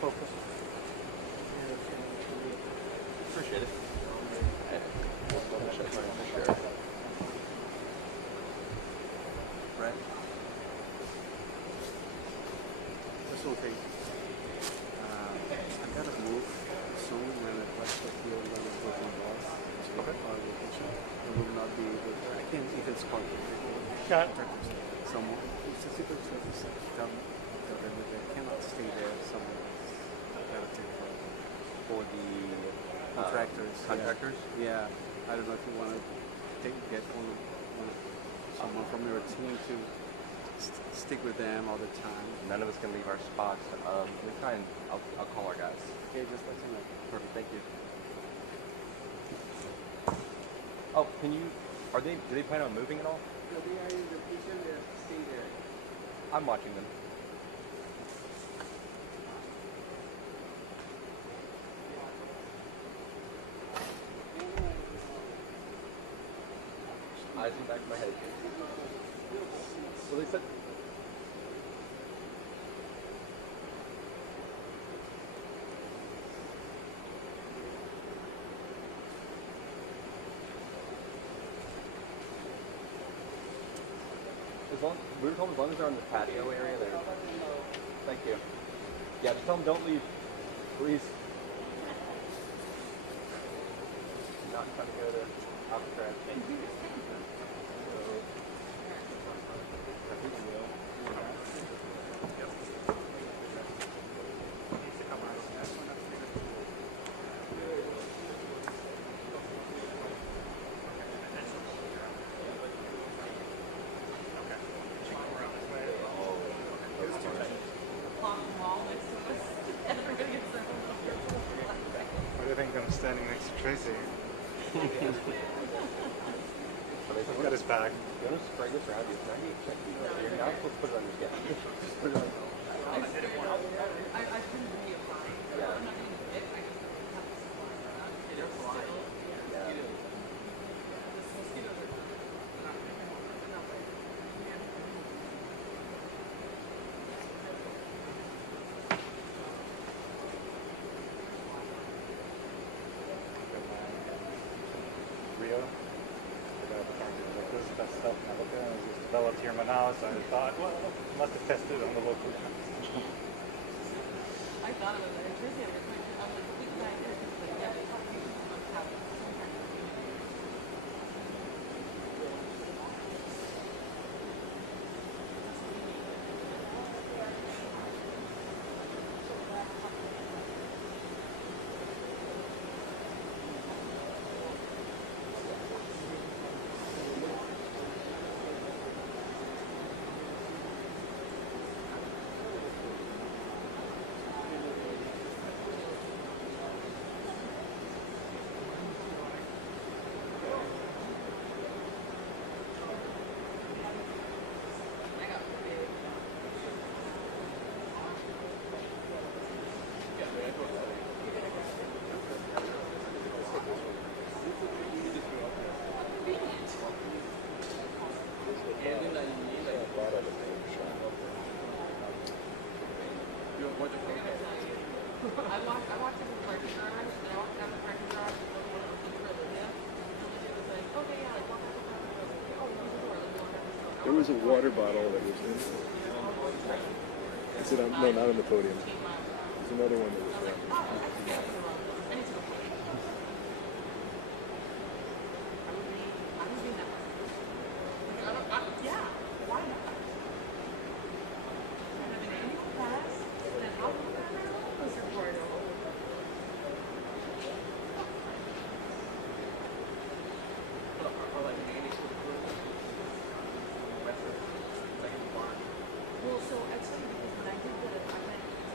focus. Appreciate it. We'll double check mine for sure. Right. This will take. I gotta move soon when I watch the field when I go to my boss. Okay. Vacation. I will not be able. I can't even squat. Got it. Someone. It's a secret service. Tell them that they cannot stay there. Someone else. I gotta take for the contractors. Contractors? Yeah. I don't know if you want to get someone from your team to stick with them all the time. None of us can leave our spots. Let me try and I'll call our guys. Okay, just let you know. Perfect. Thank you. Oh, can you? Do they plan on moving at all? No, they are in the position there. Stay there. I'm watching them. Eyes in the back of my head. Well, they said. We were told as long as they're in the patio area, they're. Thank you. Yeah, just tell them don't leave, please. Not trying to go to Alcatraz. Why do you think I'm standing next to Tracy? I've got his bag. You want to spray this around you? Can I get check these right here? You're not supposed to put it on your skin. Just put it on. I couldn't be a fine. Yeah. I'm not going to get I just don't have the supply around. They're flying. Yeah. The mosquitoes are not Rio. This is best stuff in Africa. It was developed here in Manaus. I thought, well, must have tested on the local. I thought it was like, Tracy had a good point. I was like, we can buy this. Like, yeah, they have people who must have some kind of community. I got big. I walked in the parking garage, and I walked down the parking garage and looking for Olivia. And she was like, okay, yeah, like walk out the parking garage. Like, oh, there's a door, let's walk out this door. There was a water bottle that was in. Is it on, no, not on the podium. There's another one that was there. Oh, I think that's the wrong one. I need to go play. I was being that person. Yeah, why not? And then can you pass? And then how long was the report? Well, so I tell you because when I did the, I went to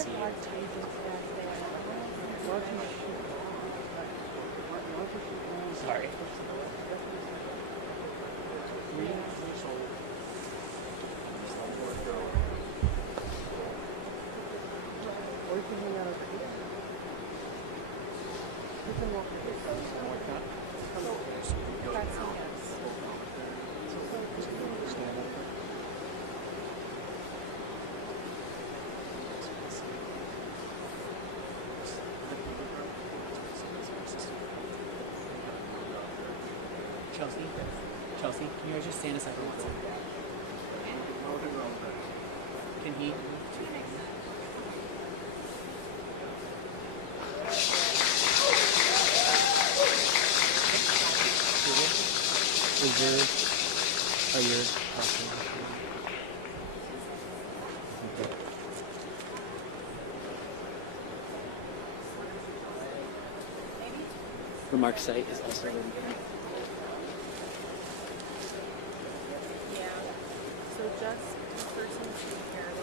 see you. Sorry. Chelsea, can you guys just stand aside for 1 second? Can he? Are you talking? Remark site is also really good. Yeah. So just person to Caroline.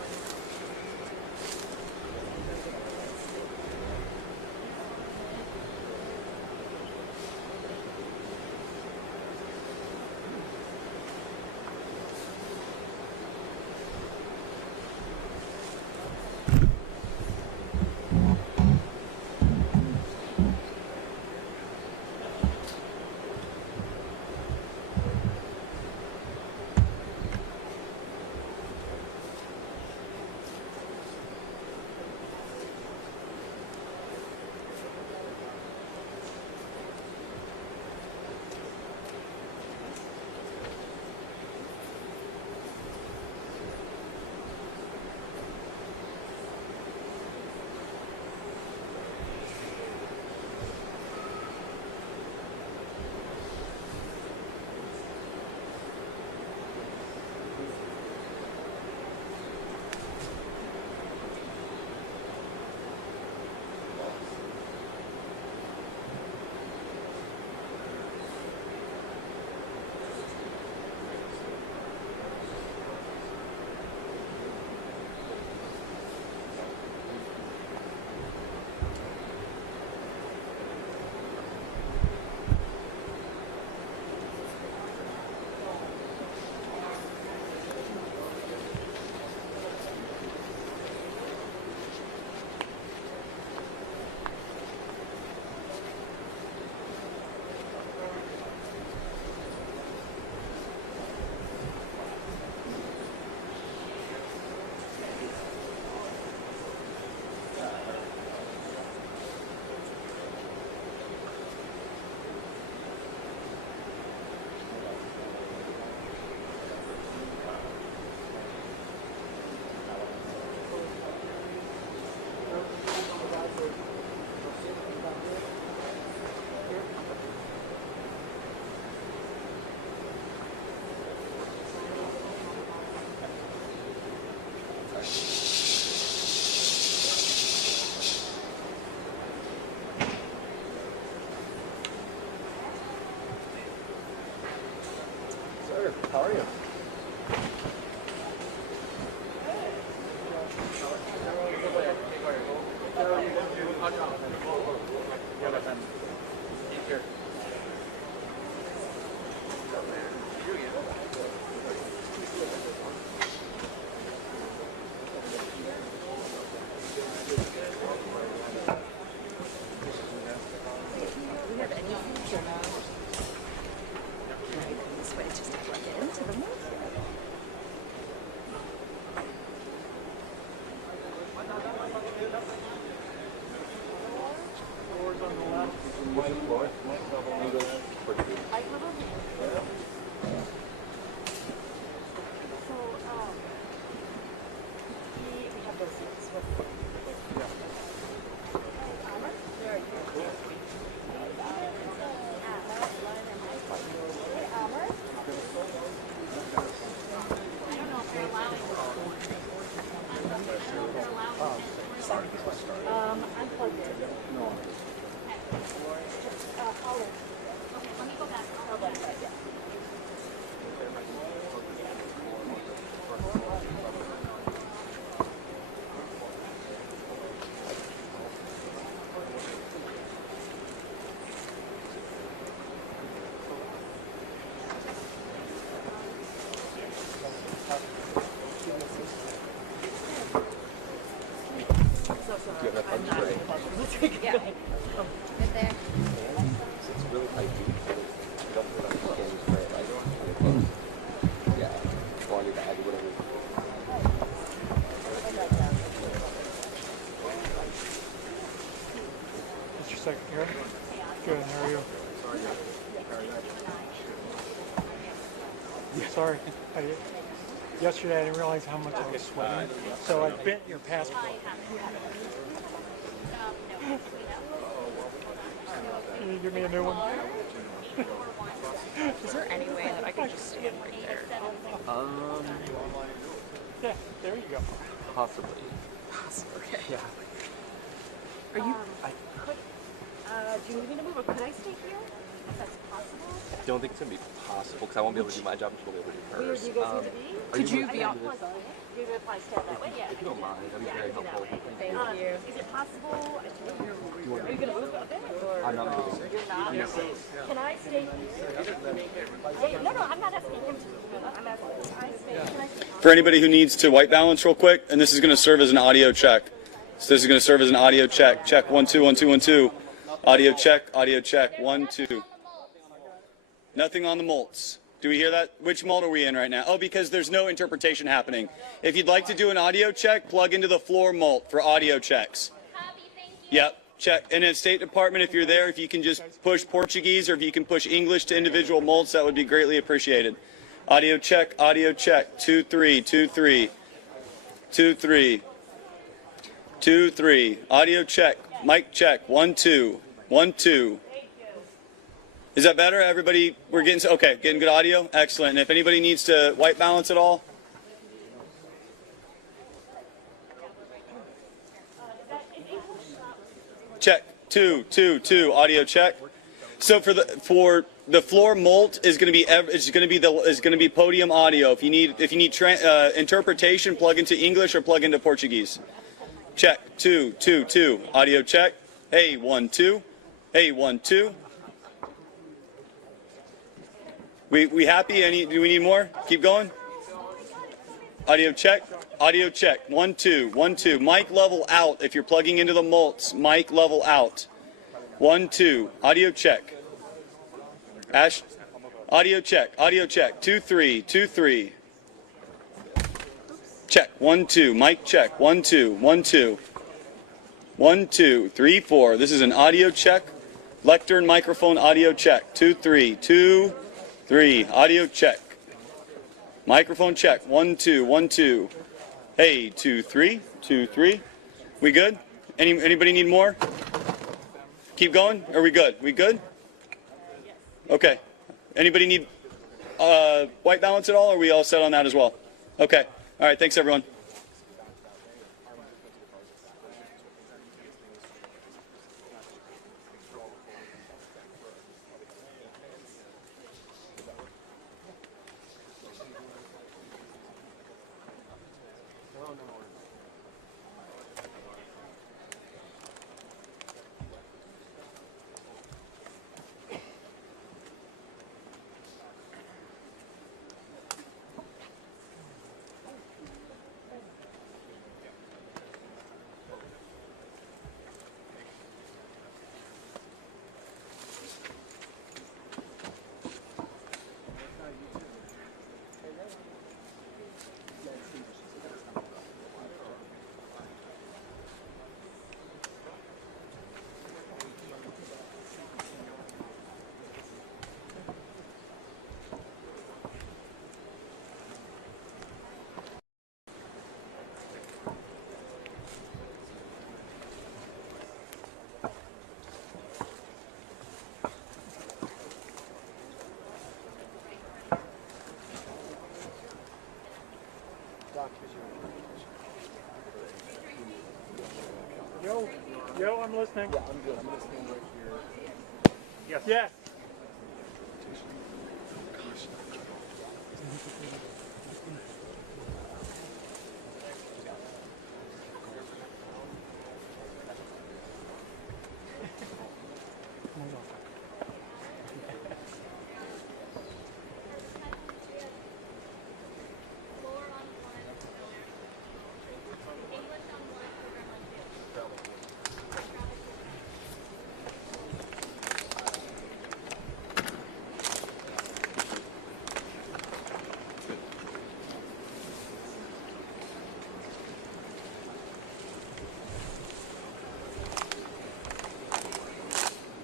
How are you? We have any future now. Right, this way just to plug it into the wall. Yeah. Or your bag, whatever. What's your second here? Good, how are you? Sorry. Yesterday I didn't realize how much I was sweating, so I bent your passport. Can you give me a new one? Is there any way that I could just stand right there? Yeah, there you go. Possibly. Okay. Yeah. Are you? Do you need me to move or could I stay here? If that's possible? I don't think it's gonna be possible because I won't be able to do my job and she'll be able to do Where hers. do you guys need to be? Could you be on? You're going to probably stand that way? Yeah. If you don't mind, that'd be very helpful. Thank you. Is it possible? Are you going to move a bit? Or I'm not moving. you're not? Can I stay here? No, I'm not asking him to. I'm asking. Can I stay? Can I stay? For anybody who needs to white balance real quick, and this is going to serve as an audio check. So this is going to serve as an audio check. Check 1 2 1 2 1 2. Audio check 1 2. Nothing on the molts. Do we hear that? Which mold are we in right now? Oh, because there's no interpretation happening. If you'd like to do an audio check, plug into the floor molt for audio checks. Yep, check. And in State Department, if you're there, if you can just push Portuguese or if you can push English to individual molts, that would be greatly appreciated. Audio check 2 3 2 3 2 3 2 3. Audio check. Mic check 1 2 1 2. Is that better? Everybody, we're getting getting good audio. Excellent. And if anybody needs to white balance at all, check 2 2 2. Audio check. So for the floor molt is going to be podium audio. If you need interpretation, plug into English or plug into Portuguese. Check 2 2 2. Audio check. Hey 1 2. Hey 1 2. We happy? Do we need more? Keep going. Audio check. Audio check. 1 2 1 2. Mic level out. If you're plugging into the molts, mic level out. 1 2. Audio check. Ash. Audio check. Audio check. 2 3 2 3. Check. 1 2. Mic check. 1 2 1 2. 1 2 3 4. This is an audio check. Lectern microphone audio check. 2 3 2 3. Audio check. Microphone check. 1 2 1 2. Hey 2 3 2 3. We good? Anybody need more? Keep going. Are we good? We good? Okay. Anybody need white balance at all? Or are we all set on that as well? Okay. All right. Thanks everyone. Yo, I'm listening. Yeah, I'm good. I'm gonna stand right here. Yes. Yeah.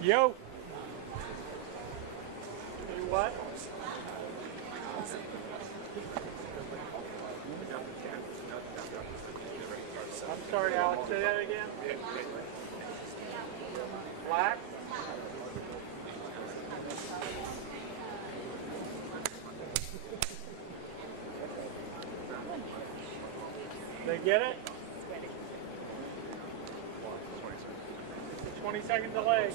Yo. You what? I'm sorry, Alex. Say that again. Black. They get it? 20-second delay.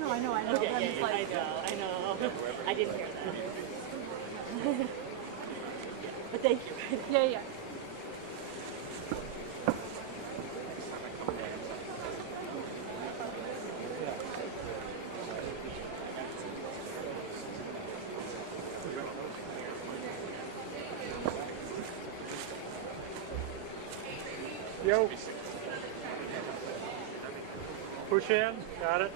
No, I know. Okay, I'm just like, I know. I didn't hear that. But thank you. Yeah. Yo. Push in. Got it.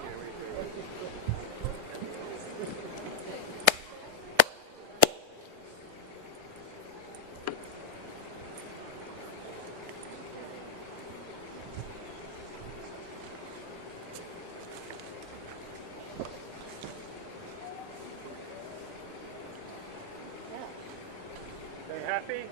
They happy?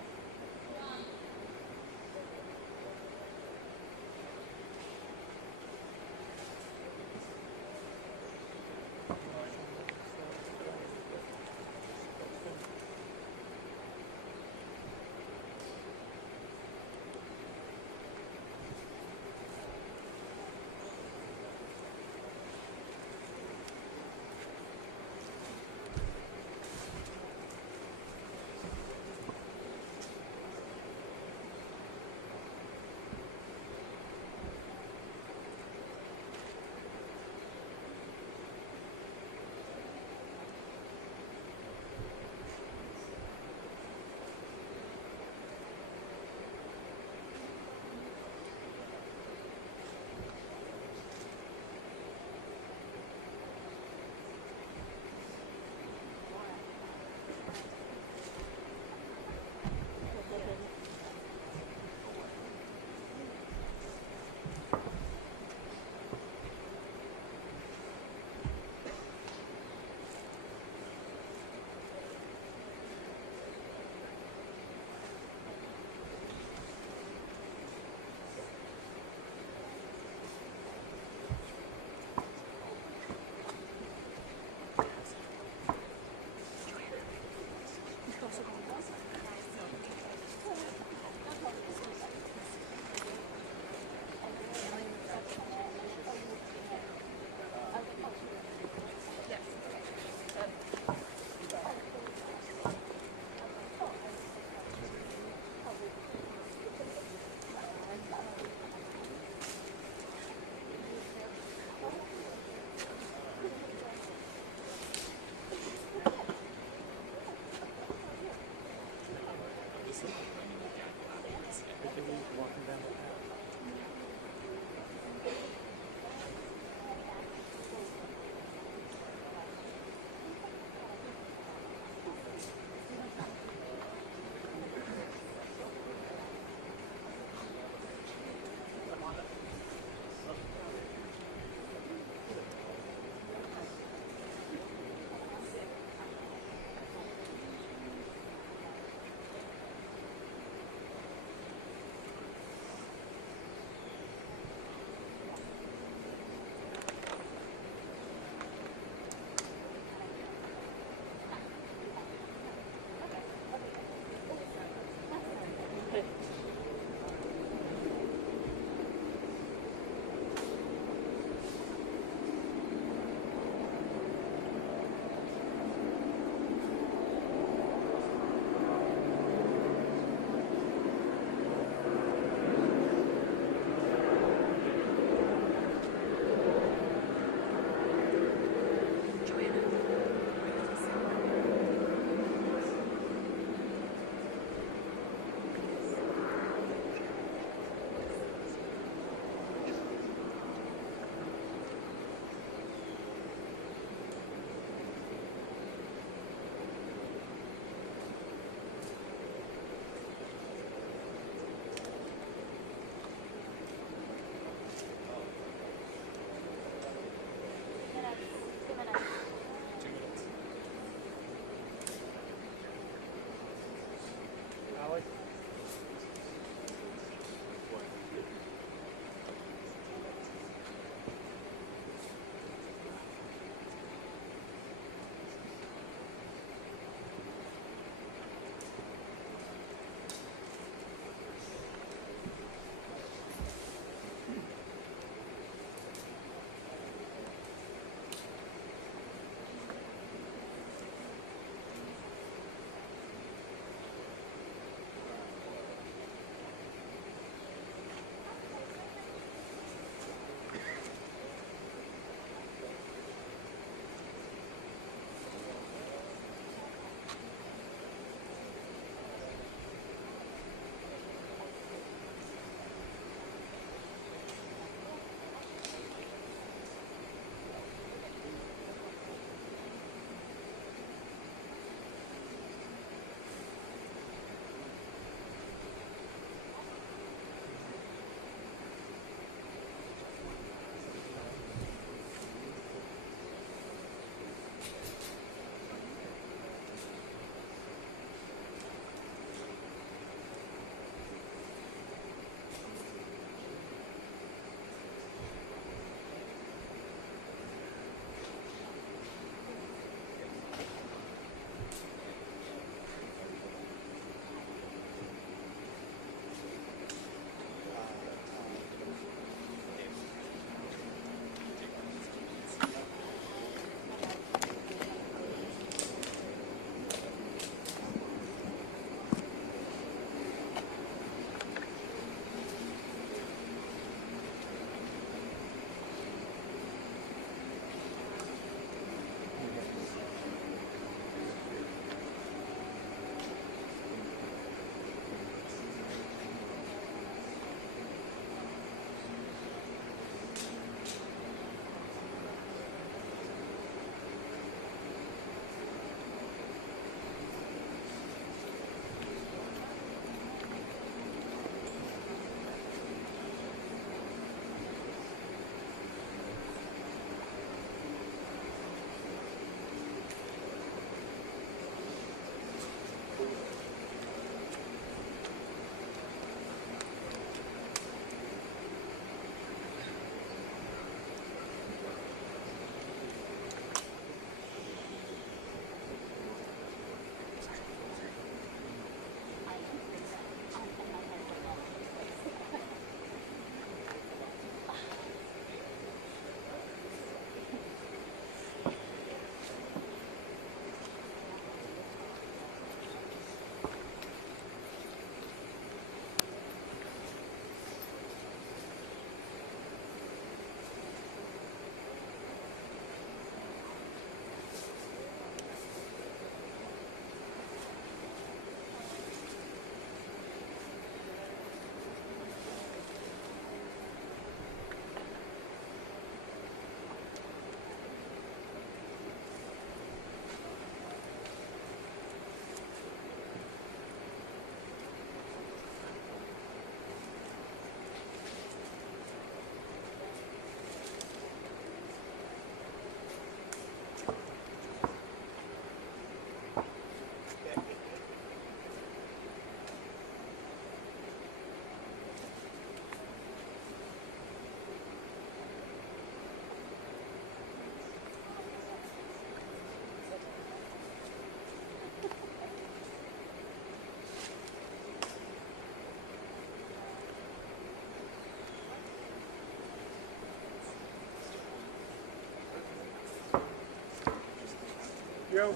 Joe.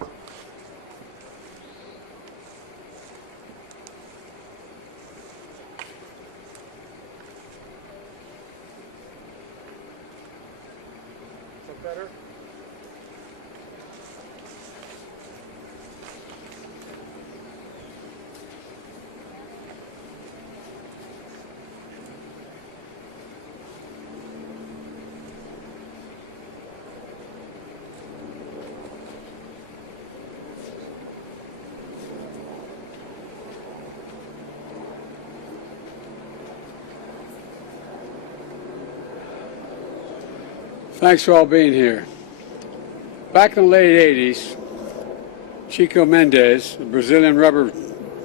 Is that better? Thanks for all being here. Back in the late 80s, Chico Mendes, a Brazilian rubber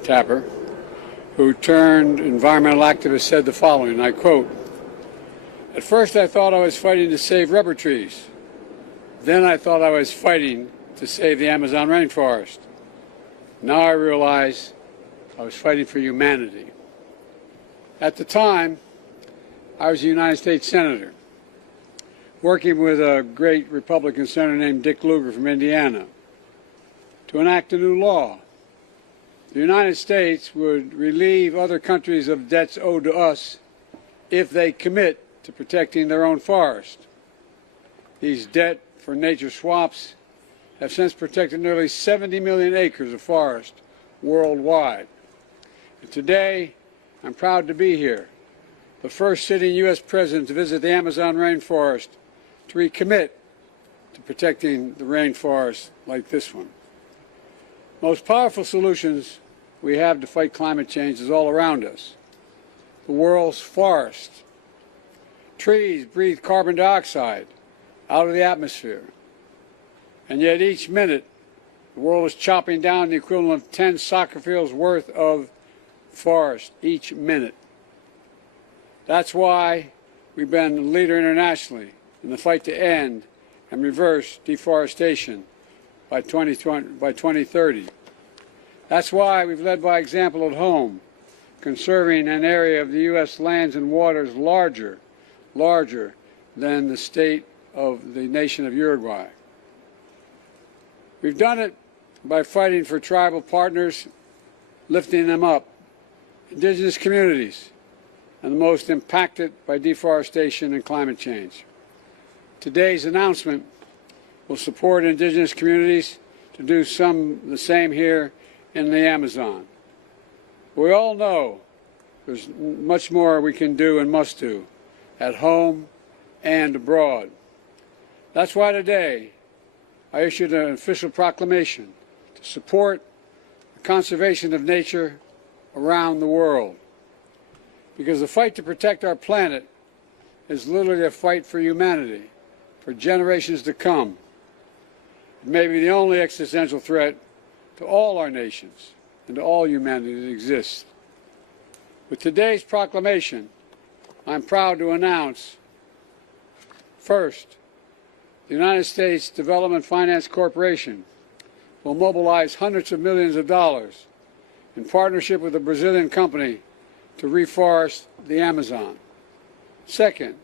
tapper, who turned environmental activist, said the following, and I quote, "At first I thought I was fighting to save rubber trees. Then I thought I was fighting to save the Amazon rainforest. Now I realize I was fighting for humanity." At the time, I was a United States Senator, working with a great Republican senator named Dick Lugar from Indiana to enact a new law. The United States would relieve other countries of debts owed to us if they commit to protecting their own forest. These debt for nature swaps have since protected nearly 70 million acres of forest worldwide. And today, I'm proud to be here, the first sitting U.S. president to visit the Amazon rainforest to recommit to protecting the rainforest like this one. Most powerful solutions we have to fight climate change is all around us. The world's forests. Trees breathe carbon dioxide out of the atmosphere. And yet each minute, the world is chopping down the equivalent of 10 soccer fields worth of forest each minute. That's why we've been a leader internationally in the fight to end and reverse deforestation by 2030. That's why we've led by example at home, conserving an area of the U.S. lands and waters larger than the state of the nation of Uruguay. We've done it by fighting for tribal partners, lifting them up, indigenous communities, and the most impacted by deforestation and climate change. Today's announcement will support indigenous communities to do the same here in the Amazon. We all know there's much more we can do and must do at home and abroad. That's why today I issued an official proclamation to support the conservation of nature around the world. Because the fight to protect our planet is literally a fight for humanity, for generations to come. It may be the only existential threat to all our nations and to all humanity that exists. With today's proclamation, I'm proud to announce, first, the United States Development Finance Corporation will mobilize hundreds of millions of dollars in partnership with a Brazilian company to reforest the Amazon. Second,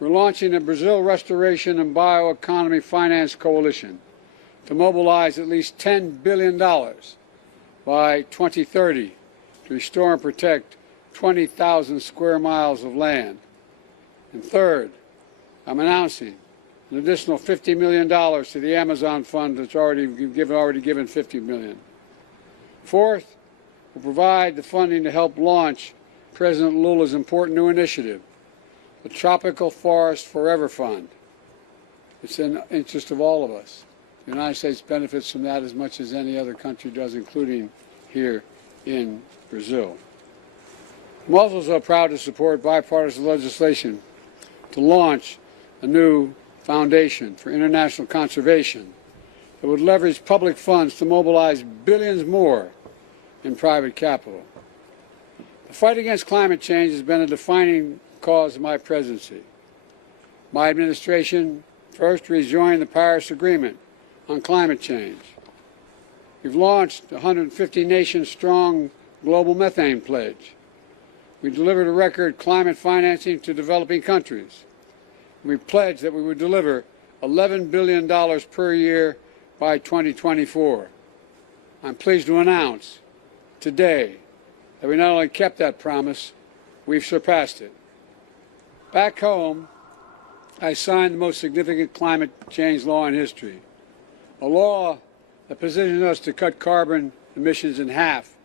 we're launching a Brazil Restoration and Bioeconomy Finance Coalition to mobilize at least $10 billion by 2030 to restore and protect 20,000 square miles of land. And third, I'm announcing an additional $50 million to the Amazon Fund that's already given $50 million. Fourth, we'll provide the funding to help launch President Lula's important new initiative, the Tropical Forest Forever Fund. It's in the interest of all of us. The United States benefits from that as much as any other country does, including here in Brazil. I'm also so proud to support bipartisan legislation to launch a new foundation for international conservation that would leverage public funds to mobilize billions more in private capital. The fight against climate change has been a defining cause of my presidency. My administration first rejoined the Paris Agreement on climate change. We've launched a 150-nation-strong global methane pledge. We delivered a record climate financing to developing countries. We pledged that we would deliver $11 billion per year by 2024. I'm pleased to announce today that we not only kept that promise, we've surpassed it. Back home, I signed the most significant climate change law in history, a law that positions us to cut carbon emissions in half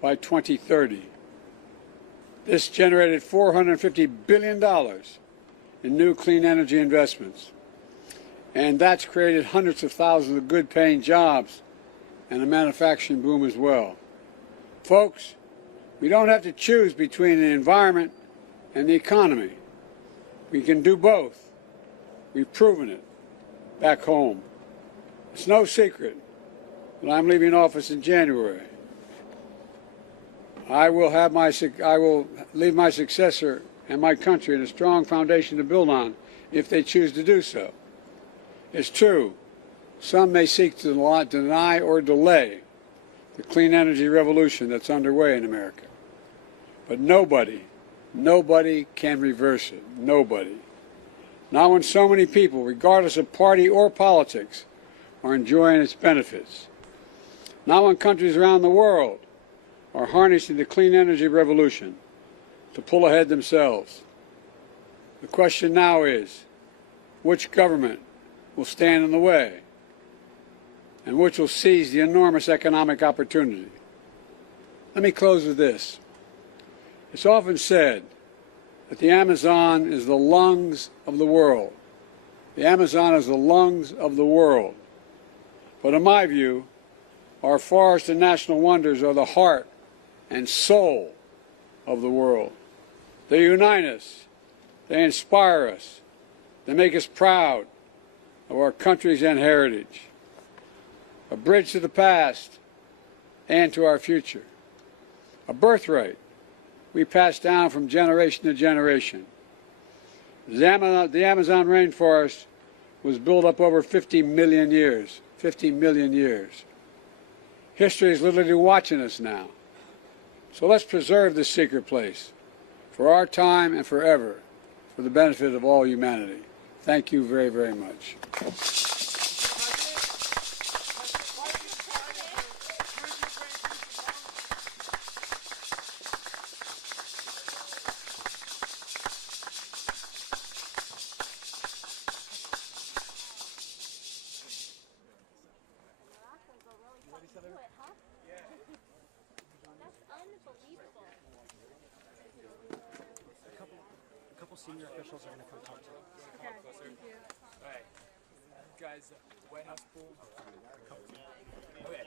by 2030. This generated $450 billion in new clean energy investments, and that's created hundreds of thousands of good-paying jobs and a manufacturing boom as well. Folks, we don't have to choose between the environment and the economy. We can do both. We've proven it back home. It's no secret that I'm leaving office in January. I will leave my successor and my country in a strong foundation to build on if they choose to do so. It's true, some may seek to deny or delay the clean energy revolution that's underway in America. But nobody can reverse it. Nobody. Not when so many people, regardless of party or politics, are enjoying its benefits. Not when countries around the world are harnessing the clean energy revolution to pull ahead themselves. The question now is, which government will stand in the way and which will seize the enormous economic opportunity? Let me close with this. It's often said that the Amazon is the lungs of the world. The Amazon is the lungs of the world. But in my view, our forests and national wonders are the heart and soul of the world. They unite us. They inspire us. They make us proud of our countries and heritage. A bridge to the past and to our future. A birthright we pass down from generation to generation. The Amazon rainforest was built up over 50 million years. 50 million years. History is literally watching us now. So let's preserve this secret place for our time and forever, for the benefit of all humanity. Thank you very, very much. Senior officials are going to come talk to you. Okay, thank you. All right. Guys, White House pool. Okay,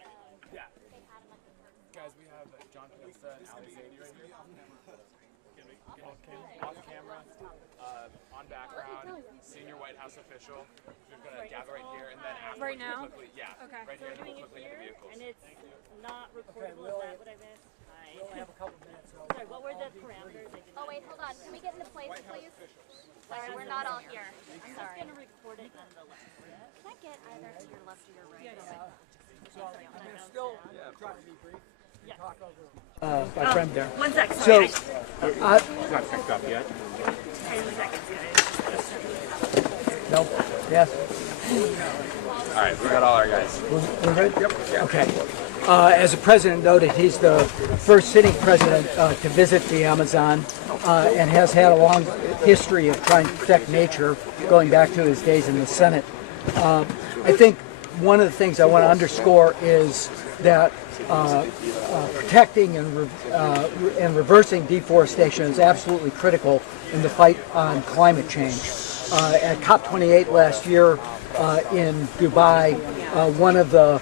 yeah. Guys, we have John Pista and Ali Zaidi right here. Off camera, on background, senior White House official. We're going to gather right here, and then after right now? quickly, yeah, okay. Right here, and then we'll quickly into vehicles. And it's not recordable, is that what I missed? We only have a couple minutes. Sorry, what were the parameters? Oh wait, hold on. Can we get into place, please? Sorry, we're not all here. I'm sorry. I'm going to record it nonetheless. Can I get either to your left or your right? Still trying to be brief. Talk over. My friend there. 1 sec. So, It's not picked up yet. 10 seconds, guys. no, yes. All right, we got all our guys. We're good? Yep. Yeah. Okay. As the president noted, he's the first sitting president to visit the Amazon and has had a long history of trying to protect nature, going back to his days in the Senate. I think one of the things I want to underscore is that protecting and reversing deforestation is absolutely critical in the fight on climate change. At COP28 last year in Dubai, one of the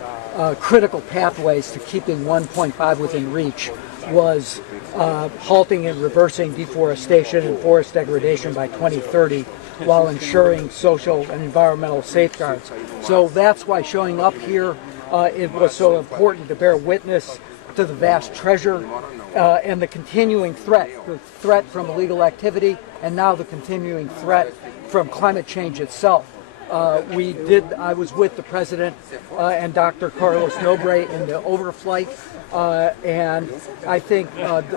critical pathways to keeping 1.5 within reach was halting and reversing deforestation and forest degradation by 2030 while ensuring social and environmental safeguards. So that's why showing up here it was so important to bear witness to the vast treasure and the continuing threat, the threat from illegal activity and now the continuing threat from climate change itself. I was with the President and Dr. Carlos Nobre in the overflight, and I think,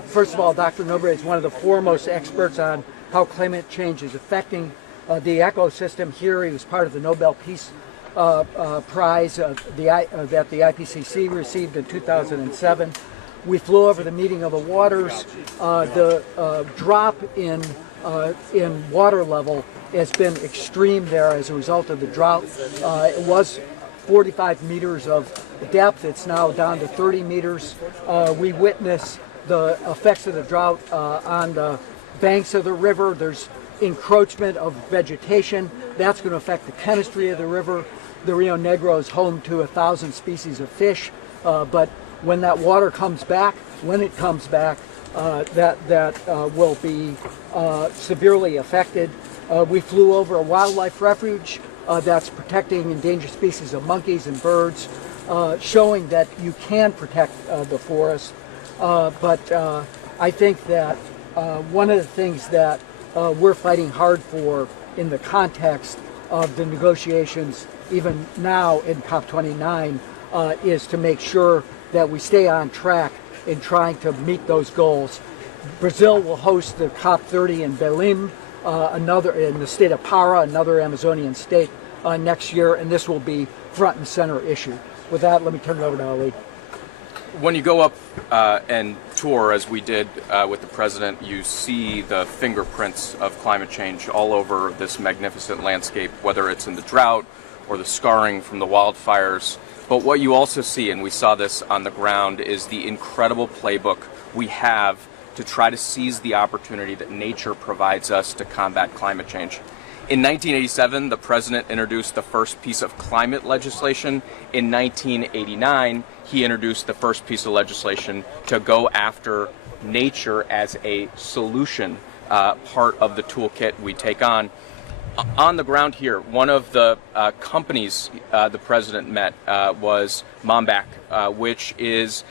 first of all, Dr. Nobre is one of the foremost experts on how climate change is affecting the ecosystem here. He was part of the Nobel Peace Prize that the IPCC received in 2007. We flew over the meeting of the waters. The drop in water level has been extreme there as a result of the drought. It was 45 meters of depth. It's now down to 30 meters. We witness the effects of the drought on the banks of the river. There's encroachment of vegetation. That's going to affect the chemistry of the river. The Rio Negro is home to 1,000 species of fish, but when that water comes back, that will be severely affected. We flew over a wildlife refuge that's protecting endangered species of monkeys and birds, showing that you can protect the forest. But I think that one of the things that we're fighting hard for in the context of the negotiations, even now in COP29, is to make sure that we stay on track in trying to meet those goals. Brazil will host the COP30 in Belém, another in the state of Para, another Amazonian state, next year, and this will be front and center issue. With that, let me turn it over to Ali. When you go up and tour, as we did with the president, you see the fingerprints of climate change all over this magnificent landscape, whether it's in the drought or the scarring from the wildfires. But what you also see, and we saw this on the ground, is the incredible playbook we have to try to seize the opportunity that nature provides us to combat climate change. In 1987, the president introduced the first piece of climate legislation. In 1989, he introduced the first piece of legislation to go after nature as a solution, part of the toolkit we take on. On the ground here, one of the companies the president met was Mombak, which is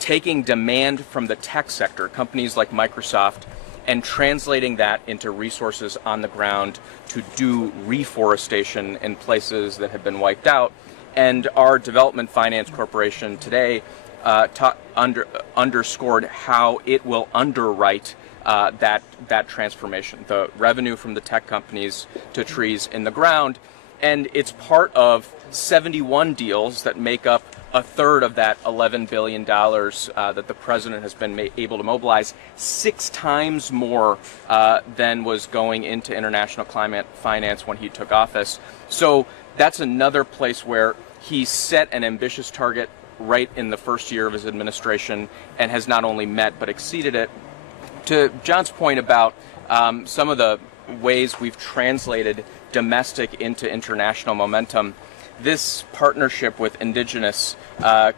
taking demand from the tech sector, companies like Microsoft, and translating that into resources on the ground to do reforestation in places that have been wiped out. And our Development Finance Corporation today underscored how it will underwrite that transformation, the revenue from the tech companies to trees in the ground. And it's part of 71 deals that make up a third of that $11 billion that the president has been able to mobilize, 6 times more than was going into international climate finance when he took office. So that's another place where he set an ambitious target right in the first year of his administration and has not only met but exceeded it. To John's point about some of the ways we've translated domestic into international momentum, this partnership with indigenous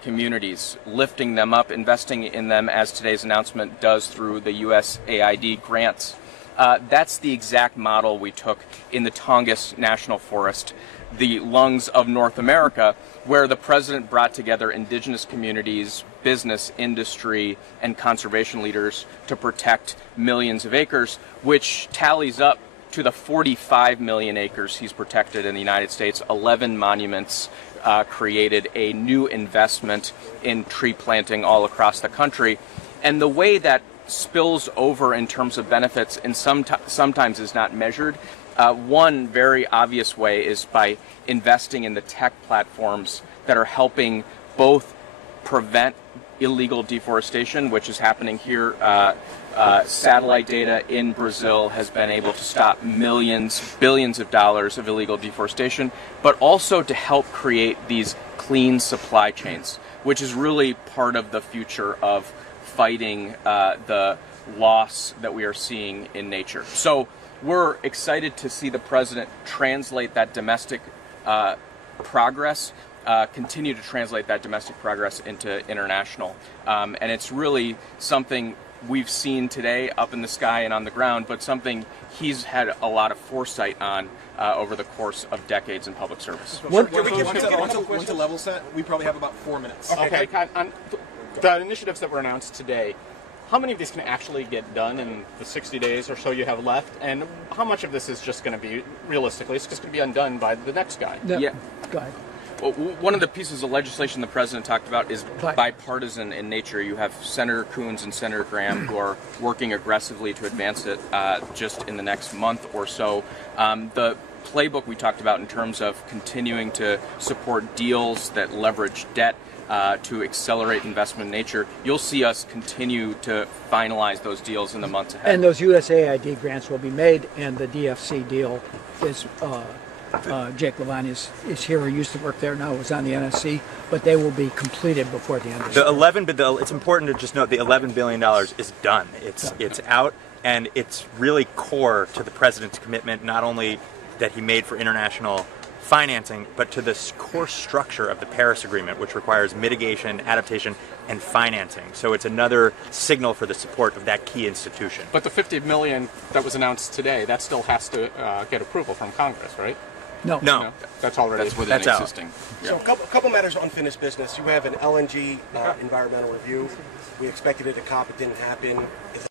communities, lifting them up, investing in them, as today's announcement does through the USAID grants, that's the exact model we took in the Tongass National Forest, the lungs of North America, where the president brought together indigenous communities, business, industry, and conservation leaders to protect millions of acres, which tallies up to the 45 million acres he's protected in the United States. 11 monuments created a new investment in tree planting all across the country. And the way that spills over in terms of benefits and sometimes is not measured. One very obvious way is by investing in the tech platforms that are helping both prevent illegal deforestation, which is happening here. Satellite data in Brazil has been able to stop millions, billions of dollars of illegal deforestation, but also to help create these clean supply chains, which is really part of the future of fighting the loss that we are seeing in nature. So we're excited to see the president translate that domestic progress, continue to translate that domestic progress into international. And it's really something we've seen today up in the sky and on the ground, but something he's had a lot of foresight on over the course of decades in public service. One to level set, we probably have about 4 minutes. Okay. On the initiatives that were announced today, how many of these can actually get done in the 60 days or so you have left? And how much of this is just going to be, realistically, it's just going to be undone by the next guy? Yeah. Go ahead. Well, one of the pieces of legislation the president talked about is But- bipartisan in nature. You have Senator Coons and Senator Graham who are working aggressively to advance it just in the next month or so. The playbook we talked about in terms of continuing to support deals that leverage debt to accelerate investment in nature, you'll see us continue to finalize those deals in the months ahead. And those USAID grants will be made, and the DFC deal is, Jake Levine is here, he used to work there, now was on the NSC, but they will be completed before the end of the year. It's important to just note the $11 billion is done. It's out, and it's really core to the president's commitment, not only that he made for international financing, but to this core structure of the Paris Agreement, which requires mitigation, adaptation, and financing. So it's another signal for the support of that key institution. But the $50 million that was announced today, that still has to get approval from Congress, right? No. That's already within existing. So a couple matters of unfinished business. You have an LNG environmental review. We expected it to COP. It didn't happen. Is